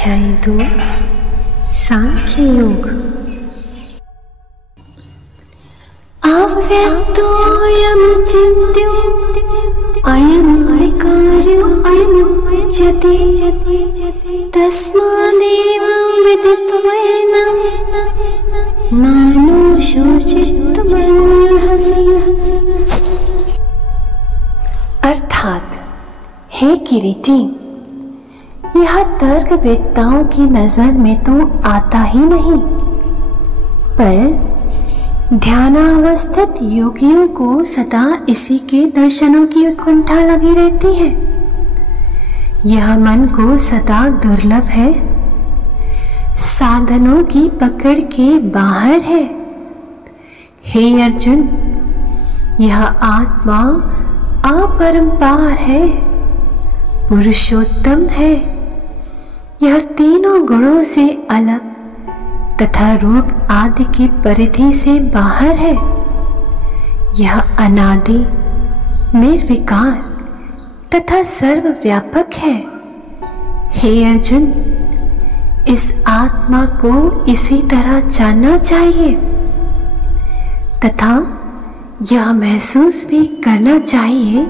अध्याय 2 सांख्य योग। अव्यक्तोऽयं चिन्त्यो अयं विकार्यो अयमुच्यते तस्मादेवं विदित्वैनं नानुशोचितुमर्हसि। अर्थात, हे किरीटी, यह तर्कवेत्ताओं की नजर में तो आता ही नहीं, पर ध्यानावस्थित योगियों को सदा इसी के दर्शनों की उत्कंठा लगी रहती है। यह मन को सदा दुर्लभ है, साधनों की पकड़ के बाहर है। हे अर्जुन, यह आत्मा अपरंपार है, पुरुषोत्तम है। यह तीनों गुणों से अलग तथा रूप आदि की परिधि से बाहर है। यह अनादि, निर्विकार तथा सर्वव्यापक है। हे अर्जुन, इस आत्मा को इसी तरह जानना चाहिए तथा यह महसूस भी करना चाहिए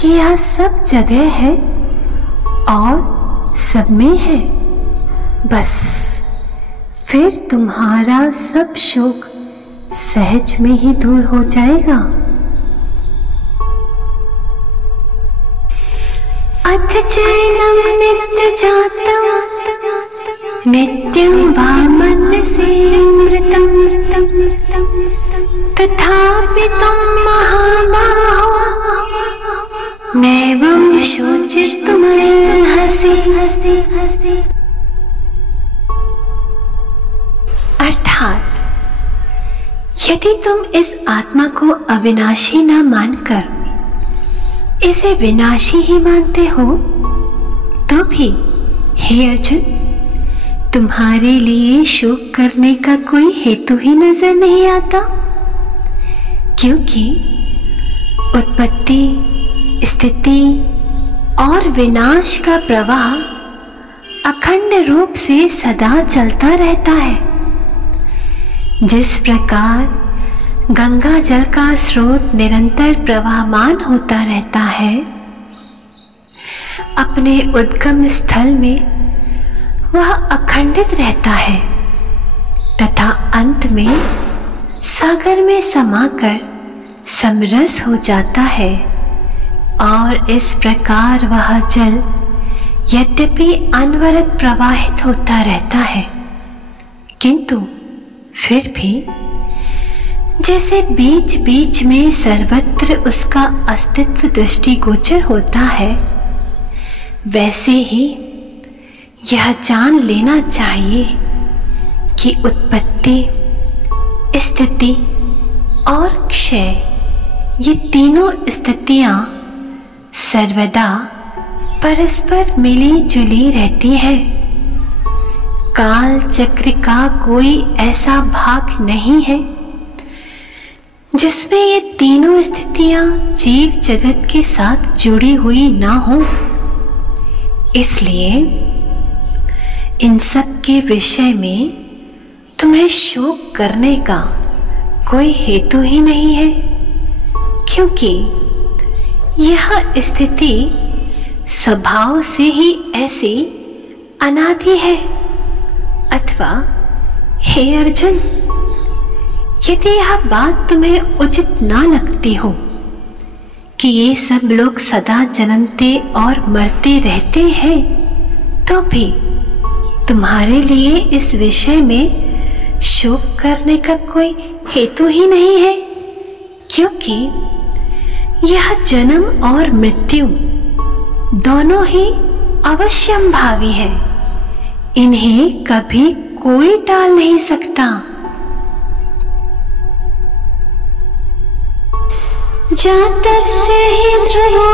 कि यह सब जगह है और सब में है। बस फिर तुम्हारा सब शोक सहज में ही दूर हो जाएगा। अथ चैनं नित्यजातं नित्यं वा मनसेऽमृतं तथापि त्वं महाबाहो नैवं शोचितुमर्हसि। अर्थात, यदि तुम इस आत्मा को अविनाशी न मानकर इसे विनाशी ही मानते हो, तो भी हे अर्जुन, तुम्हारे लिए शोक करने का कोई हेतु ही नजर नहीं आता, क्योंकि उत्पत्ति, स्थिति और विनाश का प्रवाह अखंड रूप से सदा चलता रहता है। जिस प्रकार गंगा जल का स्रोत निरंतर प्रवाहमान होता रहता है, अपने उद्गम स्थल में वह अखंडित रहता है तथा अंत में सागर में समाकर समरस हो जाता है, और इस प्रकार वह जल यद्यपि अनवरत प्रवाहित होता रहता है, किंतु फिर भी जैसे बीच बीच में सर्वत्र उसका अस्तित्व दृष्टिगोचर होता है, वैसे ही यह जान लेना चाहिए कि उत्पत्ति, स्थिति और क्षय, ये तीनों स्थितियां सर्वदा परस्पर मिली जुली रहती है। काल चक्र का कोई ऐसा भाग नहीं है जिसमें ये तीनों स्थितियां जीव जगत के साथ जुड़ी हुई ना हो। इसलिए इन सब के विषय में तुम्हें शोक करने का कोई हेतु ही नहीं है, क्योंकि यह स्थिति स्वभाव से ही ऐसी अनादि है। अथवा हे अर्जुन, यदि यह बात तुम्हें उचित ना लगती हो कि ये सब लोग सदा जन्मते और मरते रहते हैं, तो भी तुम्हारे लिए इस विषय में शोक करने का कोई हेतु ही नहीं है, क्योंकि यह जन्म और मृत्यु दोनों ही अवश्यंभावी है। इन्हें कभी कोई टाल नहीं सकता। जातस्य हि ध्रुवो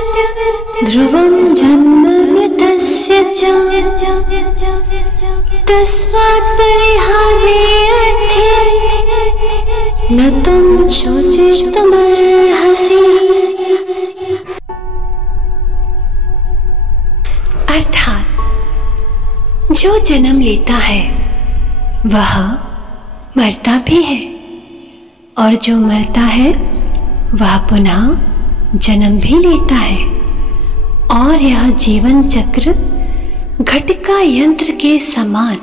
मृत्युर्ध्रुवं जन्म मृतस्य च तस्मात् परिहारे अर्थे न तुम शोचितुमर्हसि। अर्थात जो जन्म लेता है वह मरता भी है, और जो मरता है वह पुनः जन्म भी लेता है। और यह जीवन चक्र घटिका यंत्र के समान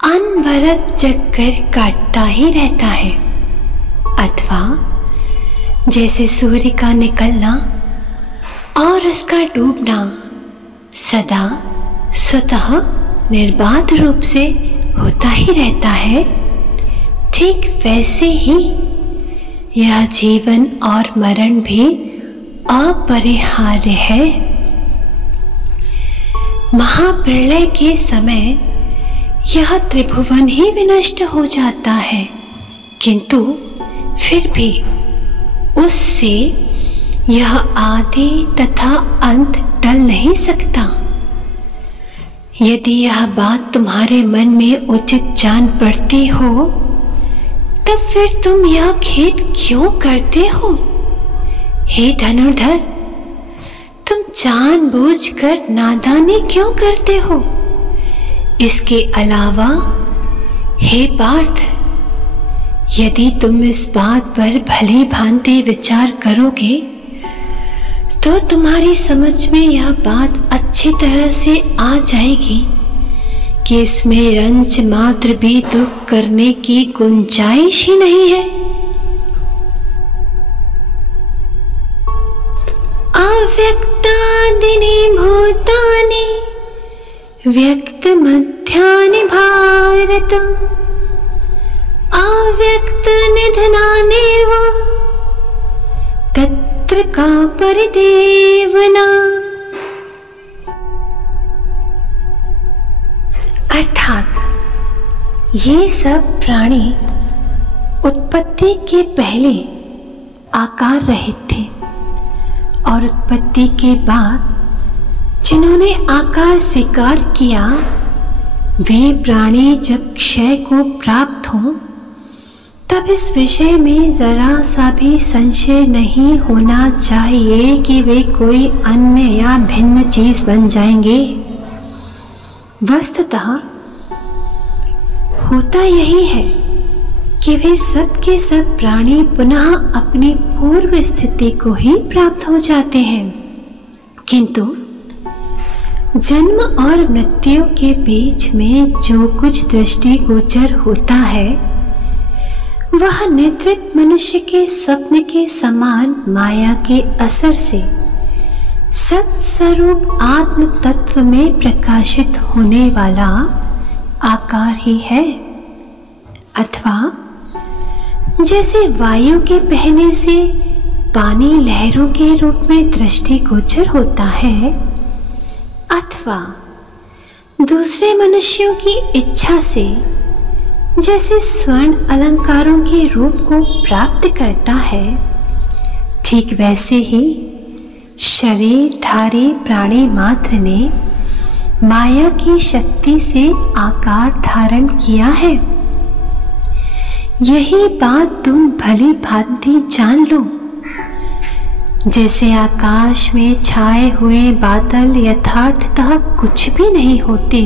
अनवरत चक्कर काटता ही रहता है। अथवा जैसे सूर्य का निकलना और उसका डूबना सदा स्वतः निर्बाध रूप से होता ही रहता है, ठीक वैसे ही यह जीवन और मरण भी अपरिहार्य है। महाप्रलय के समय यह त्रिभुवन ही विनष्ट हो जाता है, किंतु फिर भी उससे यह आदि तथा अंत टल नहीं सकता। यदि यह बात तुम्हारे मन में उचित जान पड़ती हो, तब फिर तुम यह खेद क्यों करते हो? हे धनुर्धर, तुम जानबूझकर नादानी क्यों करते हो? इसके अलावा हे पार्थ, यदि तुम इस बात पर भली भांति विचार करोगे तो तुम्हारी समझ में यह बात अच्छी तरह से आ जाएगी कि इसमें रंच मात्र भी दुख करने की गुंजाइश ही नहीं है। अव्यक्तादीनि भूतानि व्यक्त मध्यानि भारत, अव्यक्त निधनानेव तत्र का परिदेवना। अर्थात ये सब प्राणी उत्पत्ति के पहले आकार रहित थे, और उत्पत्ति के बाद जिन्होंने आकार स्वीकार किया वे प्राणी जब क्षय को प्राप्त हों तब इस विषय में जरा सा भी संशय नहीं होना चाहिए कि वे कोई अन्य या भिन्न चीज बन जाएंगे। वस्तुतः होता यही है कि वे सब के सब प्राणी पुनः अपनी पूर्व स्थिति को ही प्राप्त हो जाते हैं, किंतु जन्म और मृत्यु के बीच में जो कुछ दृष्टिगोचर होता है वह निद्रित मनुष्य के स्वप्न के समान माया के असर से सत्स्वरूप आत्म तत्व में प्रकाशित होने वाला आकार ही है। अथवा जैसे वायु के बहने से पानी लहरों के रूप में दृष्टिगोचर होता है, अथवा दूसरे मनुष्यों की इच्छा से जैसे स्वर्ण अलंकारों के रूप को प्राप्त करता है, ठीक वैसे ही शरीरधारी प्राणी मात्र ने माया की शक्ति से आकार धारण किया है। यही बात तुम भली भांति जान लो। जैसे आकाश में छाए हुए बादल यथार्थतः कुछ भी नहीं होते,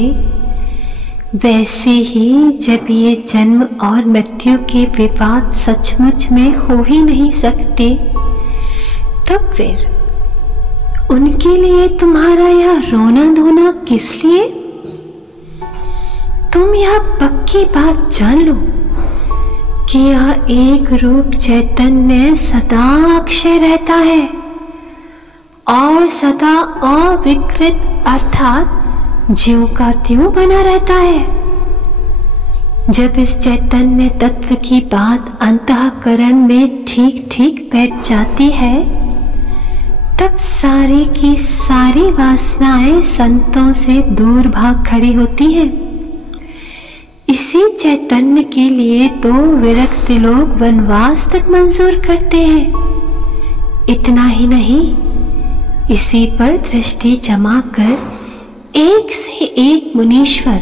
वैसे ही जब ये जन्म और मृत्यु के विवाद सचमुच में हो ही नहीं सकते, तब फिर उनके लिए तुम्हारा यह रोना धोना किस लिए? तुम यह पक्की बात जान लो कि यह एक रूप चैतन्य सदा अक्षय रहता है और सदा अविकृत अर्थात ज्यों का त्यों बना रहता है। जब इस चैतन्य तत्व की बात अंतःकरण में ठीक ठीक बैठ जाती है, तब सारी की सारी वासनाएं संतों से दूर भाग खड़ी होती हैं। इसी चैतन्य के लिए तो विरक्त लोग वनवास तक मंजूर करते हैं। इतना ही नहीं, इसी पर दृष्टि जमा कर एक से एक मुनीश्वर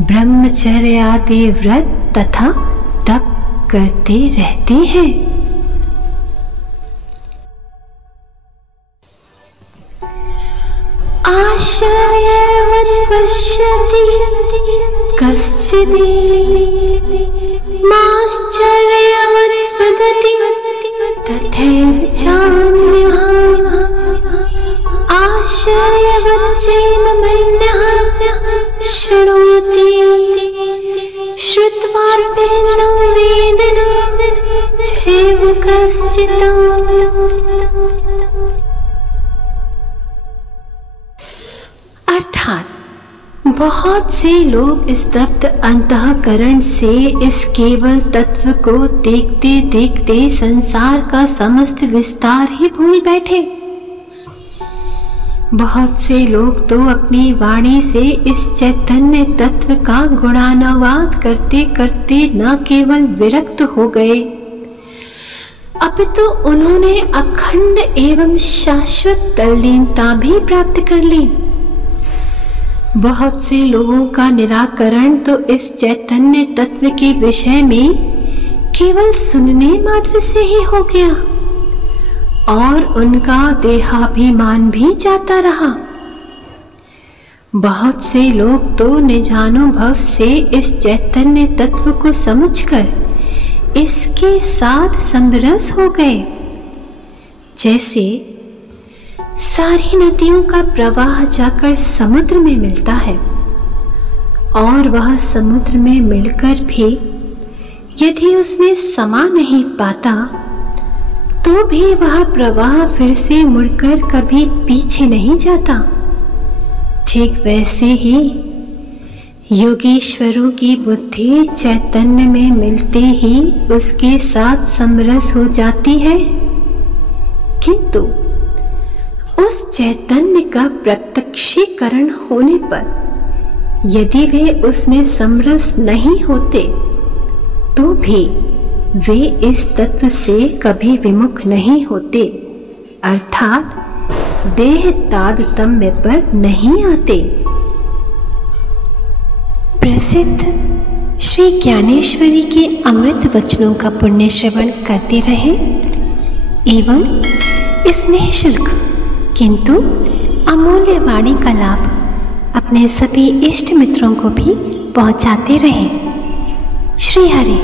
ब्रह्मचर्य आदि व्रत तथा तप करते रहते हैं। आश्रयवत् पश्यति कश्चिदेमाश्चर्यवत् वदति तथैव चान्यः आश्चर्यवच्चैनमन्यः शृणोति श्रुत्वाप्येनं वेद चैव कश्चित्। अर्थात बहुत से लोग स्तब्ध अंतःकरण से इस केवल तत्व को देखते देखते संसार का समस्त विस्तार ही भूल बैठे। बहुत से लोग तो अपनी वाणी से इस चैतन्य तत्व का गुणानुवाद करते करते न केवल विरक्त हो गए, अब तो उन्होंने अखंड एवं शाश्वत तल्लीनता भी प्राप्त कर ली। बहुत से लोगों का निराकरण तो इस चैतन्य तत्व के विषय में केवल सुनने मात्र से ही हो गया और उनका देहाभिमान भी जाता रहा। बहुत से लोग तो निजानुभव से इस चैतन्य तत्व को समझकर इसके साथ समरस हो गए। जैसे सारी नदियों का प्रवाह जाकर समुद्र में मिलता है और वह समुद्र में मिलकर भी यदि उसमें समा नहीं पाता तो भी वह प्रवाह फिर से मुड़कर कभी पीछे नहीं जाता। ठीक वैसे ही योगीश्वरों की बुद्धि चैतन्य में मिलते ही उसके साथ समरस हो जाती है, किंतु उस चैतन्य का प्रत्यक्षीकरण होने पर यदि वे उसमें समरस नहीं होते तो भी वे इस तत्व से कभी विमुख नहीं होते, अर्थात देह तारतम्य पर नहीं आते। प्रसिद्ध श्री ज्ञानेश्वरी के अमृत वचनों का पुण्य श्रवण करते रहें एवं इस निःशुल्क किंतु अमूल्य वाणी का लाभ अपने सभी इष्ट मित्रों को भी पहुंचाते रहें। श्री हरि।